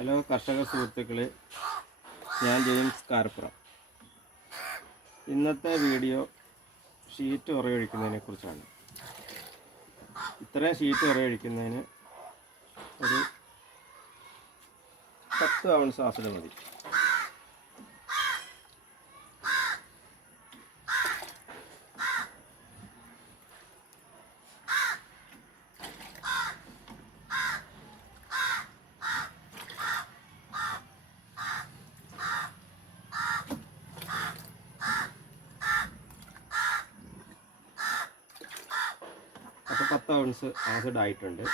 Hello കർഷക സുഹൃത്തുക്കളെ, ഞാൻ ജെയിംസ് കാരപ്പുറം. ഇന്നത്തെ വീഡിയോ ഷീറ്റ് ഉറയൊഴിക്കുന്നതിനെ കുറിച്ചാണ്. ഇത്രയും ഷീറ്റ് ഉറയൊഴിക്കുന്നതിന് ഒരു 10 ഔൺസ് ആസിഡ് മതി. അപ്പോൾ 10 ഔൺസ് ആസിഡ് ആയിട്ടുണ്ട്.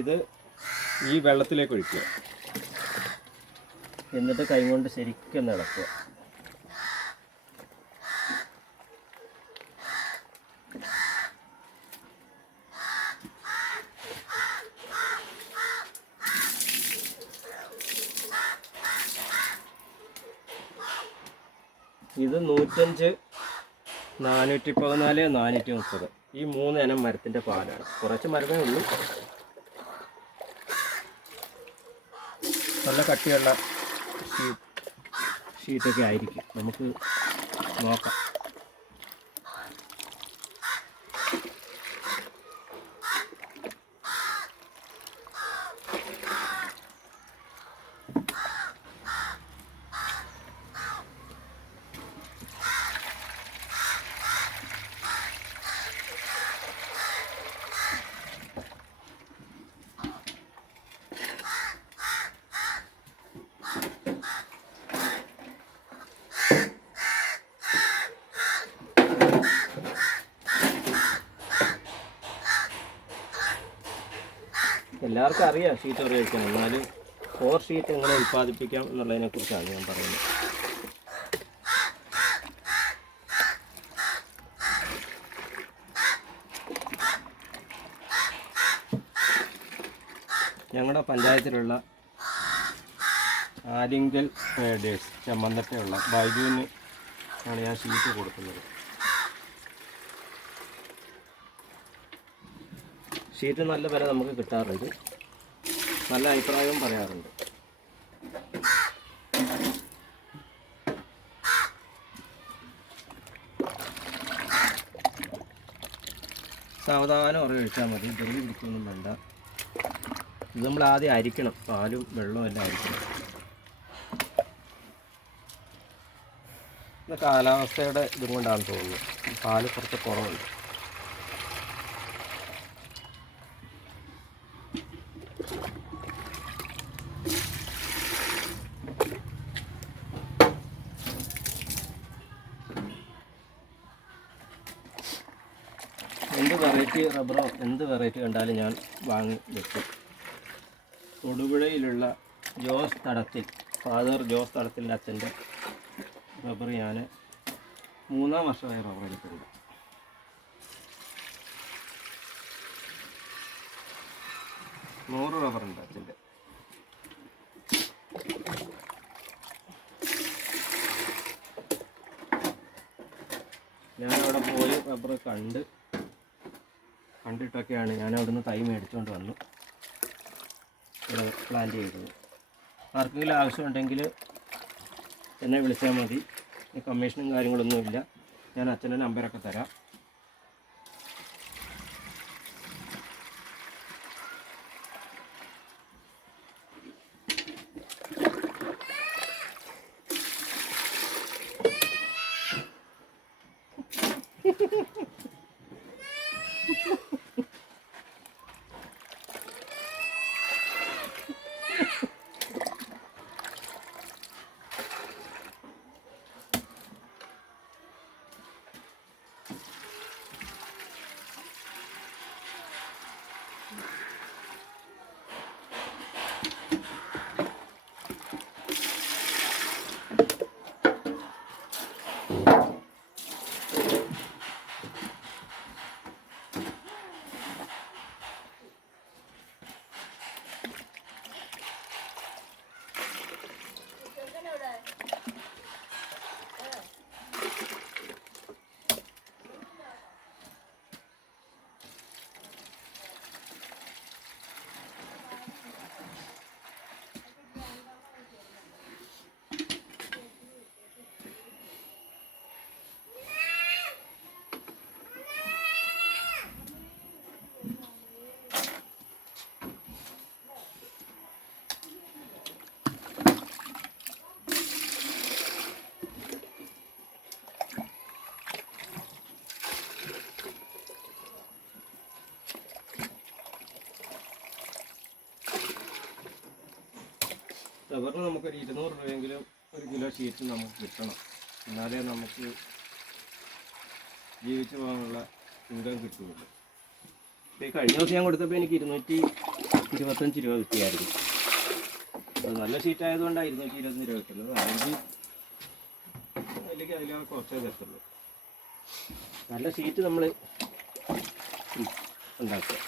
ഇത് ഈ വെള്ളത്തിലേക്ക് ഒഴിക്കുക. എന്നിട്ട് കൈകൊണ്ട് ശരിക്കും ഇളക്കുക. ഇത് 105, 414, 430 ഈ 3 ഇനം മരത്തിൻ്റെ പാലാണ്. കുറച്ച് മരമേ ഉള്ളൂ. നല്ല കട്ടിയുള്ള ഷീറ്റൊക്കെ ആയിരിക്കും. നമുക്ക് നോക്കാം. എല്ലാവർക്കും അറിയാം ഷീറ്റ് ഉപയോഗിക്കണം. എന്നാലും 4 ഷീറ്റ് എങ്ങനെ ഉൽപ്പാദിപ്പിക്കാം എന്നുള്ളതിനെക്കുറിച്ചാണ് ഞാൻ പറയുന്നത്. ഞങ്ങളുടെ പഞ്ചായത്തിലുള്ള ആലിങ്കൽ ട്രേഡേഴ്സ് ചെമ്മന്തട്ടയുള്ള ബൈജുവിന് ആണ് ഞാൻ ഷീറ്റ് കൊടുക്കുന്നത്. ഷീറ്റ് നല്ല വില നമുക്ക് കിട്ടാറുണ്ട്. നല്ല അഭിപ്രായവും പറയാറുണ്ട്. സാവധാനം ഉറയൊഴിച്ചാൽ മതി. ധൃതി പിടിക്കൊന്നും വേണ്ട. ഇത് നമ്മൾ ആദ്യം അരിക്കണം. പാലും വെള്ളവും എല്ലാം അരിക്കണം. ഇത് കാലാവസ്ഥയുടെ ഇതും കൊണ്ടാണെന്ന് തോന്നുന്നു. പാല് കുറച്ച് കുറവുണ്ട്. എന്ത് വെറൈറ്റി റബ്ബറോ എന്ത് വെറൈറ്റി കണ്ടാലും ഞാൻ വാങ്ങി വെക്കും. തൊടുപുഴയിലുള്ള ജോസ് തടത്തിൽ, ഫാദർ ജോസ് തടത്തിൻ്റെ അച്ഛൻ്റെ റബ്ബർ ഞാൻ 3-ാം വർഷമായി റബ്ബർ എടുക്കുന്നുണ്ട്. റബ്ബറുണ്ട് അച്ഛൻ്റെ. ഞാനവിടെ പോയി റബ്ബർ കണ്ടിട്ടൊക്കെയാണ് ഞാൻ അവിടുന്ന് തൈ മേടിച്ചുകൊണ്ട് വന്നു ഇവിടെ പ്ലാന്റ് ചെയ്തത്. ആർക്കെങ്കിലും ആവശ്യമുണ്ടെങ്കിൽ എന്നെ വിളിച്ചാൽ മതി. കമ്മീഷനും കാര്യങ്ങളൊന്നുമില്ല. ഞാൻ അച്ഛൻ്റെ നമ്പരൊക്കെ തരാം. റബ്ബറിന് നമുക്കൊരു 200 രൂപയെങ്കിലും 1 കിലോ ഷീറ്റ് നമുക്ക് കിട്ടണം. എന്നാലേ നമുക്ക് ജീവിച്ചു പോകാനുള്ള ഇൻകം കിട്ടുകയുള്ളൂ. ഇപ്പോൾ ഈ കഴിഞ്ഞ ദിവസം ഞാൻ കൊടുത്തപ്പോൾ എനിക്ക് 225 രൂപ കിട്ടിയായിരുന്നു. അത് നല്ല ഷീറ്റ് ആയതുകൊണ്ടാണ് 225 രൂപ കിട്ടുന്നത്. അല്ലെങ്കിൽ അതിലാണ് കുറച്ചേ തരത്തുള്ളൂ. നല്ല ഷീറ്റ് നമ്മൾ ഉണ്ടാക്കുക.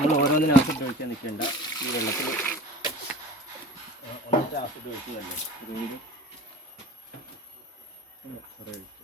നമ്മൾ ഓരോന്നിനും ആസിഡ് ഒഴിക്കാൻ നിൽക്കേണ്ട. ഈ വെള്ളത്തിൽ ഒന്നിട്ട് ആസിഡ് ഒഴിക്കുന്നതല്ലേ, അതുകൊണ്ട് കുറേ ഒഴിക്കും.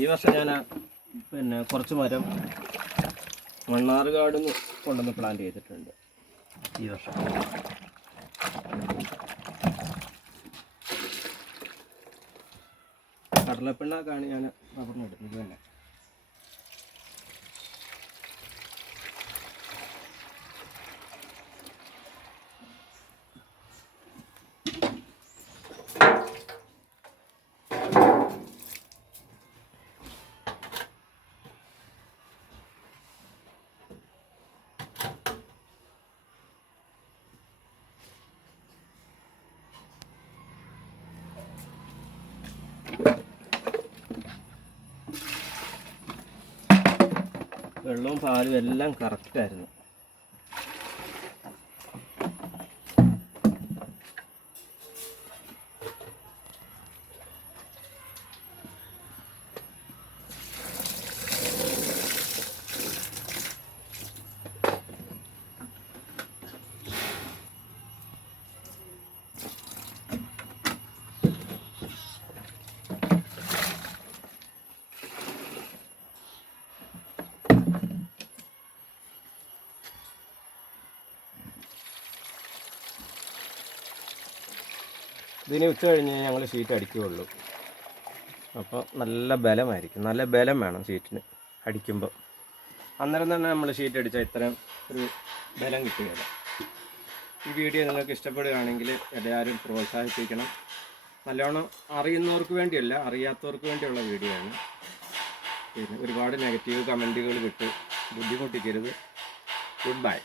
ഈ വർഷം ഞാൻ കുറച്ച് മരം മണ്ണാർക്കാട് കൊണ്ടുവന്ന് പ്ലാന്റ് ചെയ്തിട്ടുണ്ട്. ഈ വർഷം കടലപ്പിണ്ണാക്കാണ് ഞാൻ റബ്ബറിനെടുത്തത് തന്നെ. വെള്ളവും പാലും എല്ലാം കറക്റ്റായിരുന്നു. ഇതിന് ഉച്ച കഴിഞ്ഞ് ഞങ്ങൾ ഷീറ്റ് അടിക്കുകയുള്ളൂ. അപ്പോൾ നല്ല ബലമായിരിക്കും, നല്ല ബലം വേണം ഷീറ്റിന് അടിക്കുമ്പോൾ. അന്നേരം തന്നെ നമ്മൾ ഷീറ്റ് അടിച്ചാൽ ഇത്രയും ഒരു ബലം കിട്ടുകയില്ല. ഈ വീഡിയോ നിങ്ങൾക്ക് ഇഷ്ടപ്പെടുകയാണെങ്കിൽ എല്ലാവരും പ്രോത്സാഹിപ്പിക്കണം. നല്ലോണം അറിയുന്നവർക്ക് വേണ്ടിയല്ല, അറിയാത്തവർക്ക് വേണ്ടിയുള്ള വീഡിയോ ആണ്. പിന്നെ ഒരുപാട് നെഗറ്റീവ് കമൻറ്റുകൾ വിട്ട് ബുദ്ധിമുട്ടിക്കരുത്. Good bye.